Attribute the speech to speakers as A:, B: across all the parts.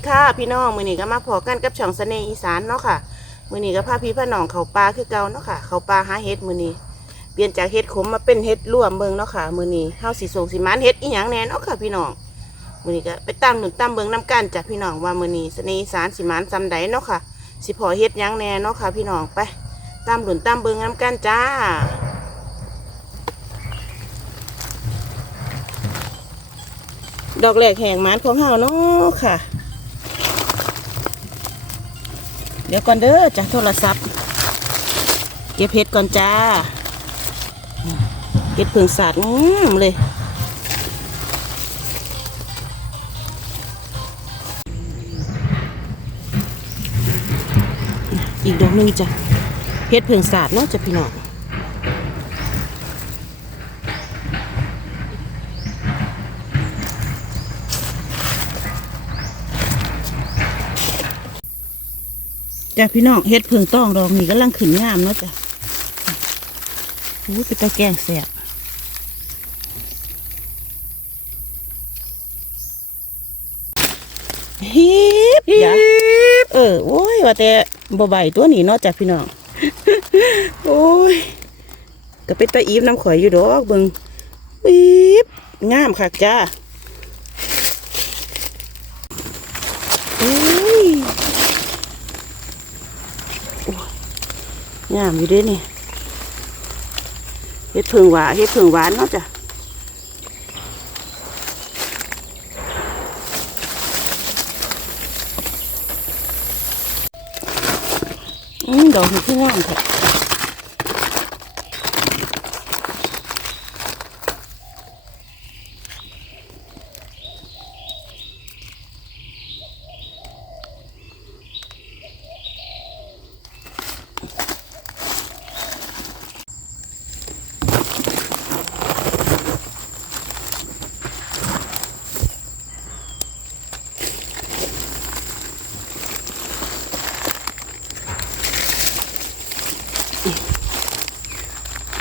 A: ีค่ะพี่น้องมือนี้ก็มาพอกันกับช่องเสน่ห์อีสานเนาะค่ะมือนี้ก็พาพี่พ่อน้องเขาปลาคือเก่าเนาะค่ะ เขาปลาหาเห็ดมือนี้เปลี่ยนจากเห็ดขมมาเป็นเห็ดร่วมเบิงเนาะค่ะ มือนี้เฮาสิส่งสิมานเห็ดอีหยังแน่เนาะค่ะ พี่น้องมือนี้ก็ไปตามหนุนตามเบิงน้ำกันจากพี่น้องว่ามือนี้เสน่ห์อีสานสิมานซำใดเนาะค่ะสิพอเห็ดยังแน่เนาะค่ะ พี่น้องไปตามหนุนตามเบิงน้ำกันจ้าดอกแหลกแหงมานของเฮาเนาะค่ะ เดี๋ยวก่อนเด้อจ้ะโทรศัพท์ เก็บเห็ดก่อนจ้าเห็ดเพิ่งสาดงามเลย อีกดอกนึงจ้ะเห็ดเพิ่งสาดเนาะจ้ะพี่น้อง จ้ะพี่น้องเฮ็ดเพิ่งต้องดอกนี่กำลังขึ้นงามเนาะจ้ะโอ้ยเป็นตะแกงแสบฮิบจ้ะเออโอ้ยว่าแต่บ่ใบตัวนี้เนาะจ้ะพี่น้องโอ้ยก็เป็นตะอีฟน้ำข่อยอยู่ดอกเบิ่งปี๊บงามคักจ้าโอ้ย งามอยู่เด้นี่เฮ็ดเพิงหวานเฮ็ดเพิงหวานเนาะจ้ะอืมดอกนี่คืองามแท้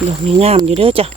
A: ดอกนี้งามอยู่เด้อจ้ะ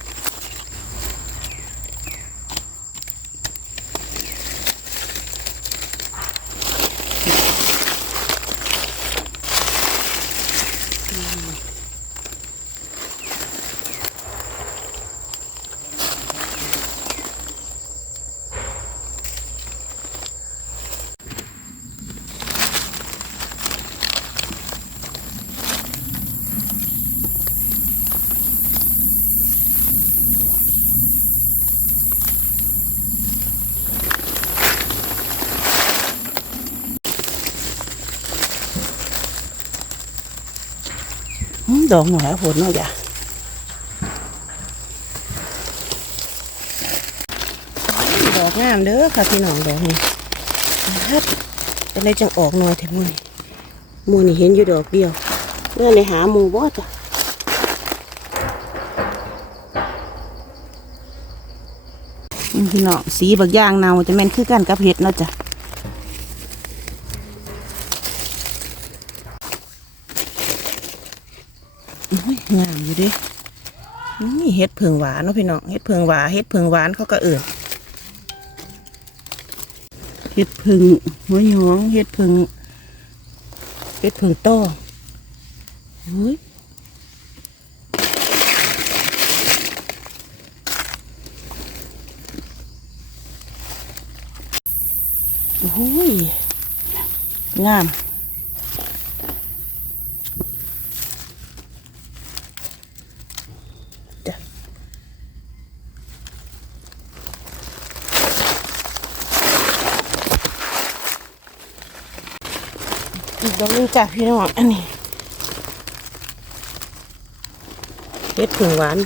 A: ดอกหน่อยผลเนาะจ้ะดอกงามเด้อค่ะพี่น้องดอกนี่ฮัดเป็นไรจังออกหน่อยเถอะมือนี่มือนี่เห็นอยู่ดอกเดียวเมื่อในหาหมูบ่จ้ะอืมพี่น้องสีบักย่างเนาจะแม่นคือกันกับเห็ดเนาะจ้ะ อุ้ยงาม อยู่ดินี่เฮ็ดเพิงหวานเนาะพี่น้องเฮ็ดเพิงหวานเฮ็ดเพิงหวานเขาก็เอื่นเฮ็ดเพิงหัวหยองเฮ็ดเพิงเฮ็ดเพิงต้อเฮ้ยโอ้ยงาม จ้ะอีกดอกหนึง จ้ะพี่น้องอันนี้เฮ็ดผึ่งหวาน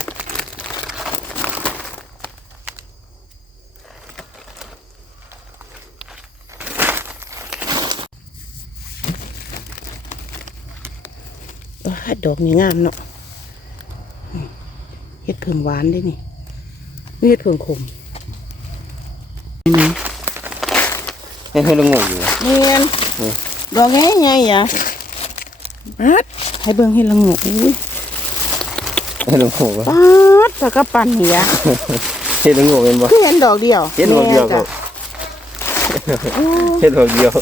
A: เออดอกนี้งามเนาะเฮ็ดเพิ่งหวานได้นี่นี่เฮ็ดเพิ่งขมนี่
B: ให้ให้เรางงอยู่
A: เนียน
B: นี่
A: ดอกไงไงอะปัดให้เบิ่งให้ละงกอุ้ย
B: ให้เรางงวะ
A: ปัดตะกะปันเหีย
B: ให้เรางงเป็นบ่
A: คือเห็นดอกเดียว
B: เห็นดอกเดียว
A: แม่
B: ก็
A: จ้ะ
B: เฮ็ดดอกเดียว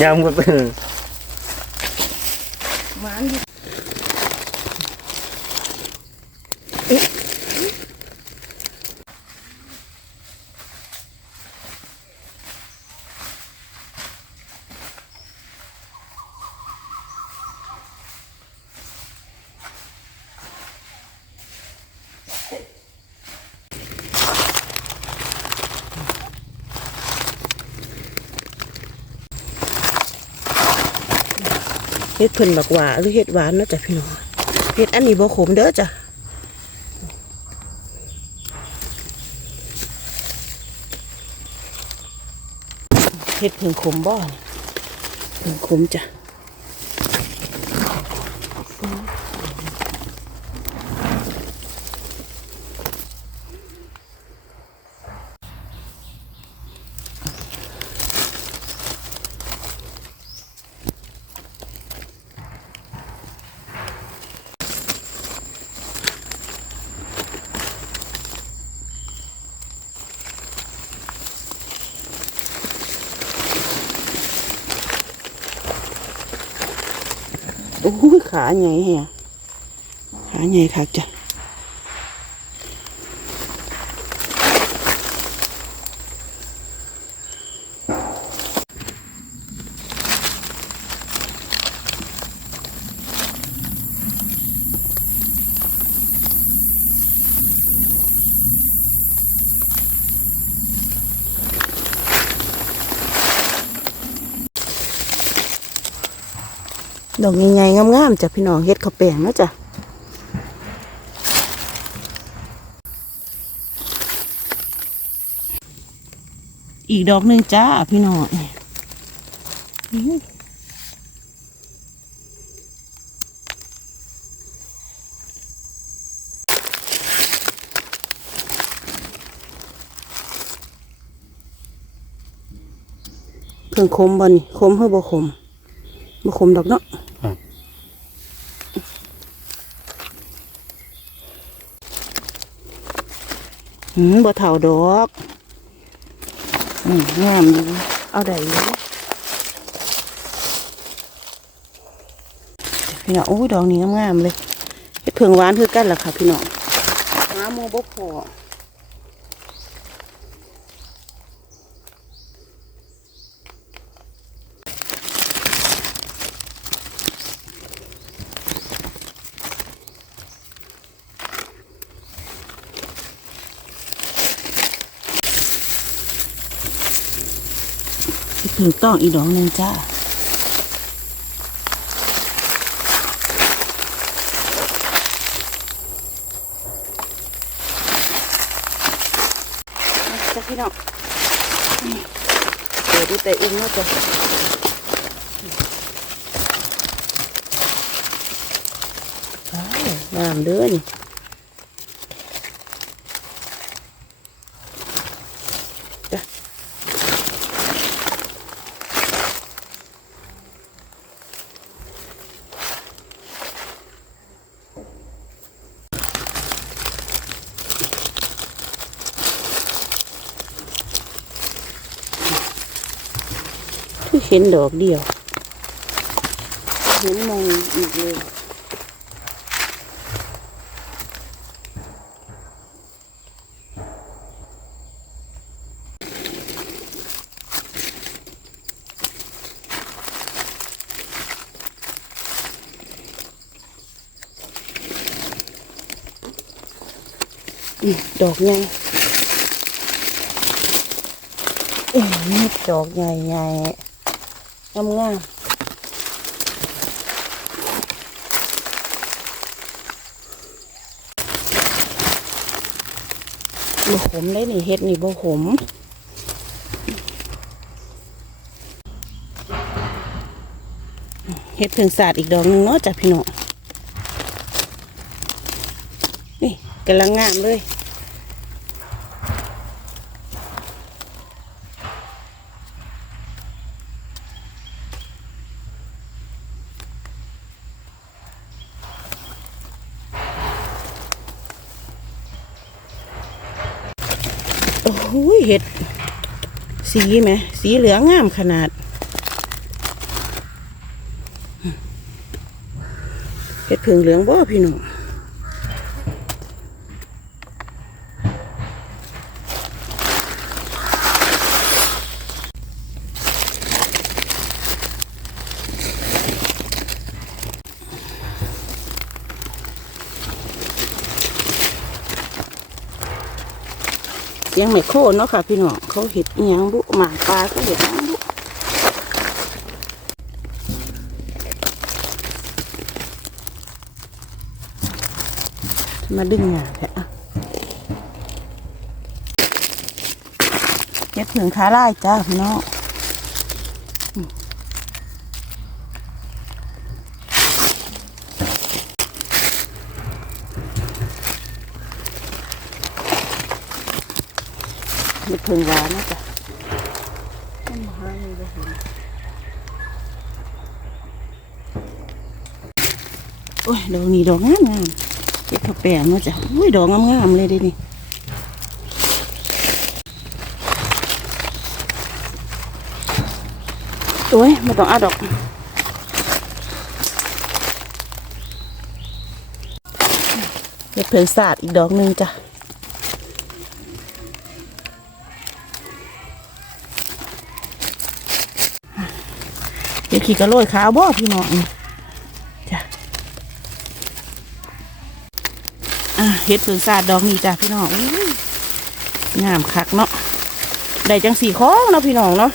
B: ยามก็เป็น
A: หมานอยู่ เฮ็ดเพิ่นบักหวาหรือเฮ็ดหวานเนะจ้ะพี่น้องเฮ็ดอันนี้บ่ขมเด้อจ้ะเฮ็ดเพิ่งขมบ่เพิ่งขมจ้ะ อ้ยขาใหญ่แฮะขาใหญ่คักจ้ะ ดอกใหญ่ๆงามๆจ้ะพี่น้องเฮ็ดข้าวแป้งนะจ้ะอีกดอกหนึ่งจ้าพี่น้องเพิ่งคมบ่นี่คมเพื่อบ่คมบ่ขมดอกเนาะ หืมบ่เท่าดอกอืมงามดีเอาได้อยู่พี่น้องโอ้ยดอกนี้งามๆเลยเฮ็ดเพิงหวานคือกันล่ะค่ะ พี่น้องหาโมบกพอ เฮ็ดเพิงต้องอีดอกหนึงจ้าจะพี่น้องเดี๋ยวดูแต่อุ้งเนาะจ้ะอ้าวงามเด้อนี่ เห็นดอกเดียว เห็นมองอีกเลยนี่ดอกใหญ่เอ้ยนี่ดอกใหญ่ใหญ่ งามงามบ่ขมได้นี่เฮ็ดนี่บ่ขมเฮ็ดเพิ่งสาดอีกดอกนึงเนาะจ้ะพี่น้องนี่กำลังงามเลย ยเห็ด สีไหม สีเหลืองงามขนาด เห็ดผึ่งเหลืองบ่พี่น้อง ยังไม่โค่นเนาะค่ะ พี่น้องเขาเห็ดอิหยังบุหมากปลาก็เห็ดยังบุมาดึงหนาแท้อะเห็ดถึงขาลายจ้าพี่น้อง เห็ดผึ่งหวานนะจ๊ะต้นมะฮามีเห็นโอ้ยดอกนี้ดอกงามงามเห็ดข้าวแป้งเนาะจ้ะอุ้ยดอกงามๆเลยดินี่โอ้ยไม่ต้องเอาดอกเดี๋ยวเพิ่งสาดอีกดอกหนึ่งจ้ะ เดี๋ยวขี่กระโรยขาวบ่พี่น้องจ้ะอะเฮ็ดเพิ่งสาดดอกนี้จ้ะพี่น้องงามคักเนาะได้จังสี่ข้อเนาะพี่น้องเนาะ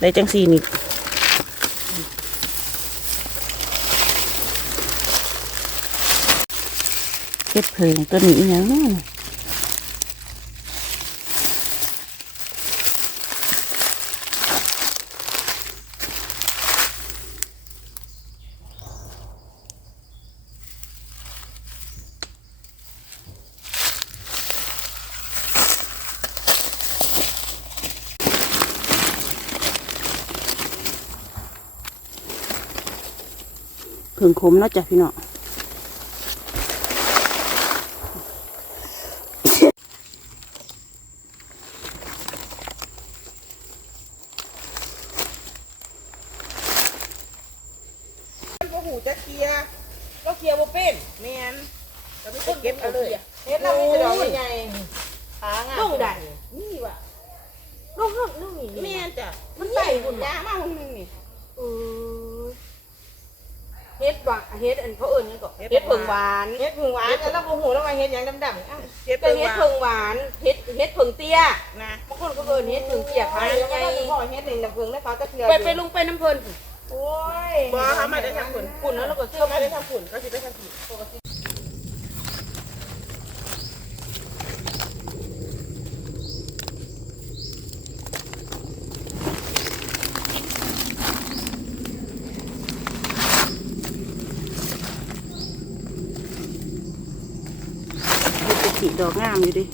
A: ได้จังสี่นี่เฮ็ดเพิงตัวนี้อหยังเนาะเพิงขมเนาะจ้ะพี่น้อง
C: ก็หูจะเคลียร์ก็เคลียร์บ่เป็นแม่นจะไม่เก็บเอาเลยเฮ็ดเราไม่จะดอกใหญ่ๆหางาม
D: ลงได้นี่ว่ะลงลงลงนี่
C: แม่นจ้ะ
D: มันใส่บุญ
C: ยามาหงนึงนี่
D: เออ เฮ็ดว่ะเฮ็ดอันเขาเอิ้นหยังก็
C: เฮ็
D: เฮ็
C: ด
D: ด
C: เพิ่
D: เพิ่
C: ง
D: ง
C: ห
D: ห
C: วาวา
D: นน
C: เฮ็ดพึ่งหวานแล้วเราบ่ฮู้แล้วว่าเฮ็ดหยังดำๆอะเฮ็ด
D: ก็
C: เพิ่ง
D: เฮ็ด
C: หวาน
D: เพิ่งหวานเฮ็ดเฮ็ดเพิ่งเตี้ย
C: นะ
D: บางคนก็เอิ้นเฮ็ดเพิ่งเตี้ย
C: ไป
D: ขาย
C: แล้ว
D: ให
C: ก็
D: ญ่
C: พ่อเฮ็ดนี่น้ำพึ่งได้ฟ้าตะเคียน
D: ไปไปลงไปน้ำเพิ่น
C: โอ้ยบ่ทำมาได้ทำผุน
D: ปุ่นแล้วเราก็เสื้อ
C: ก็ไม่ได้ทำผุนก็สิไปทำผุนปกติ
A: เฮ็ดอกงามอยู่ดิ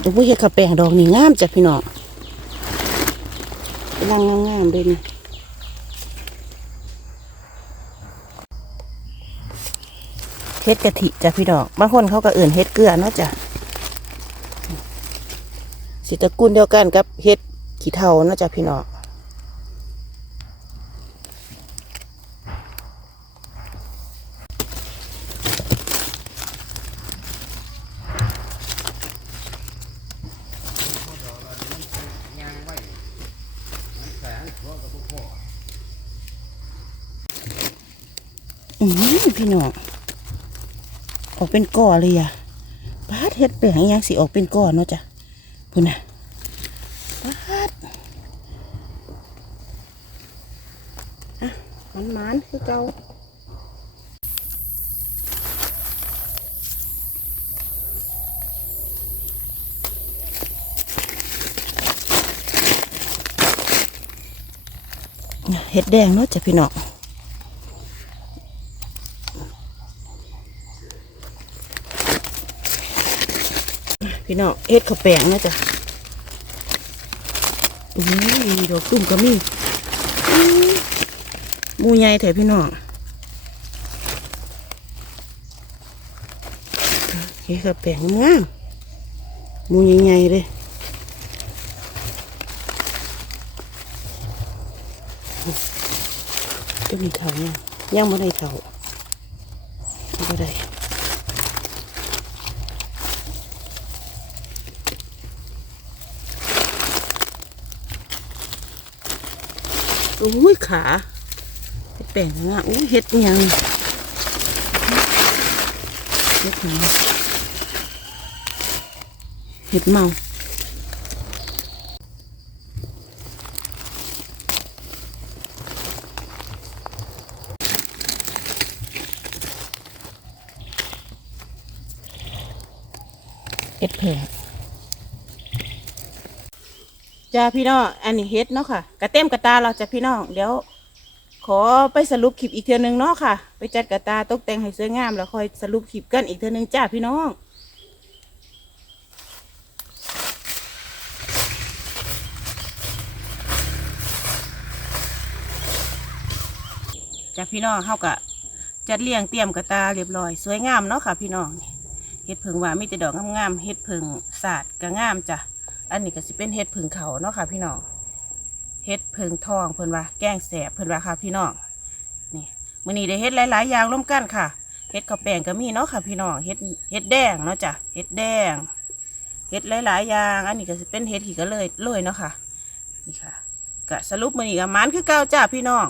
A: เดี๋ยกเฮ็ดข้าวแปงดอกนี่งามจ้ะพี่น้องกำลังงามๆเลยนี่ เฮ็ดกะทิจ้ะพี่ดอก บางคนเขาก็เอื่นเฮ็ดเกลือเนาะจ้ะสิตระกูลเดียวกันกับเฮ็ดขี้เถ้าเนาะจ้ะพี่น้องอือหือพี่น้อง ออก เป็นก้อเลยอะปาดเฮ็ดแปลงอิหยังสิออกเป็นก้อนเนาะจ้ะพุ่นน่ะปาดอะมันมันคือเก่าเห็ดแดงเนาะจ้ะพี่น้อง พี่น้องเฮ็ดข้าวแป้งนะจ๊ะอุ้ยดอกตุ่มก็มีมูใหญ่แถพี่น้องเฮ็ดข้าวแป้งงามมูใหญ่ๆเลยก็มีเขาเนี่ยงยังไม่ได้เขาไม่ได้ อ้ยขาแป้งอะโอ้ยเฮ็ดยังเฮ็ดยังเฮ็ดเมาเฮ็ดเพิ่ง จ้าพี่น้อง อันนี้เฮ็ดเนาะค่ะกระเต็มกระตาเราจ้ะพี่น้อง เดี๋ยว ขอไปสรุปคลิปอีกเทื่อนึงเนาะค่ะ ไปจัดกระตาตกแต่งให้สวยงามแล้วค่อยสรุปคลิปกันอีกเทื่อนึงจ้าพี่น้องจ้าพี่น้องเขากะจัดเรียงเตรียมกระตาเรียบร้อย สวยงามเนาะค่ะ พี่น้องเฮ็ดเพิงหว่ามีแต่ดอกงามๆเฮ็ดเพิงศาสตร์ก็งามจ้ะ อันนี้ก็สิเป็นเฮ็ดเพิงเขาเนาะค่ะ พี่น้องเฮ็ดเพิงทองเพิ่นว่าแกงแสบเพิ่นว่าค่ะ พี่น้องนี่มื้อนี้ได้เฮ็ดหลายๆอย่างร่วมกันค่ะเฮ็ดข้าวแป้งก็มีเนาะค่ะพี่น้องเฮ็ดเฮ็ดแดงเนาะจ้ะเฮ็ดแดงเฮ็ดหลายๆอย่าง อันนี้ก็สิเป็นเฮ็ดขี้ก็เลยเลยเนาะค่ะนี่ค่ะก็สรุปมื้อนี้ก็มันคือเก่าจ้าพี่น้อง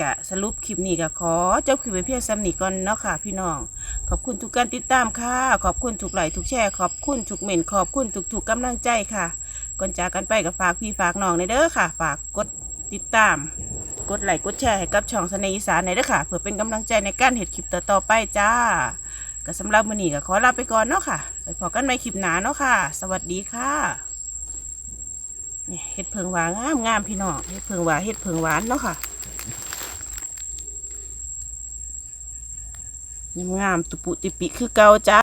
A: กะสรุปคลิปนี้ก็ขอจบคลิปไว้เพียงซ้ำนี้ก่อนเนาะค่ะ พี่น้อง ขอบคุณทุกการติดตามค่ะ ขอบคุณทุกไลค์ทุกแชร์ขอบคุณทุกเมนขอบคุณทุกๆกำลังใจค่ะก่อนจากกันไปก็ฝากพี่ฝากน้องในเด้อค่ะ ฝากกดติดตาม กดไลค์กดแชร์ให้กับช่องเสนห์อีสานในเด้อค่ะเพื่อเป็นกำลังใจในการเห็ดคลิปต่อๆไปจ้าก็สำหรับมื้อนี้ก็ขอลาไปก่อนเนาะค่ะ ไปพอกันใหม่คลิปหน้าเนาะค่ะ สวัสดีค่ะนี่เห็ดเพิงหวานงามงามพี่น้องเห็ดเพิงหวานเห็ดเพิงหวานเนาะค่ะ งามตุปุติปิคือเก่าจ้า